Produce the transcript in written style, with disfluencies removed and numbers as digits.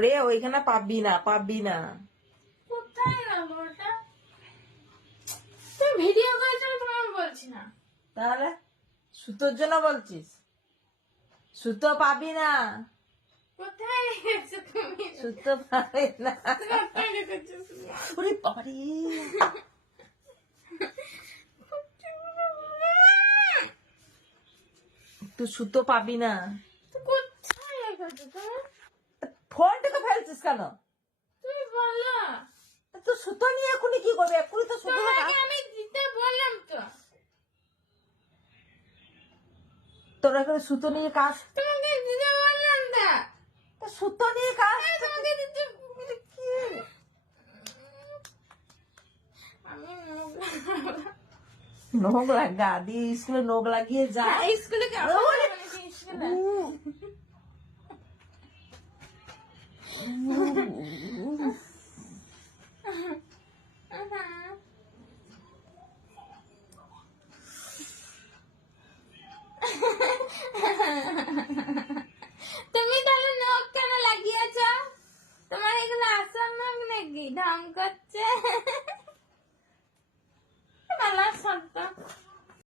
ওরে ওইখানে পাবি না, পাবি না। কোথায় নেবো ওটা? তুমি ভিডিও করেছো, আমি তোমাকে বলছি না। তাহলে সুতোর জন্য বলছিস? সুতো পাবি না, কোথায় রেখেছো তুমি? সুতো পাবি না। কোথায় রেখেছো? ওরে বাবারে, তুই সুতো পাবি না। কোথায় রেখেছো তুমি? ফোনটাকে ফেলছিস কেন? তুমি বলো। তো সুতো নিয়ে এখনই কি করবে? এখনই তো সুতো তোমাকে আমি দিতে বললাম তো। তোর এখানে সুতো নিয়ে কাজ, তোমাকে দিতে বললাম না। সুতো নিয়ে কাজ তোমাকে দিতে কি? আমি নোক লাগা দিয়ে স্কুলে নোক লাগিয়ে যা। স্কুলে তুমি তাহলে নখ কেন লাগিয়েছ? তোমার এগুলো আসল নখ নাকি ঢং করছে?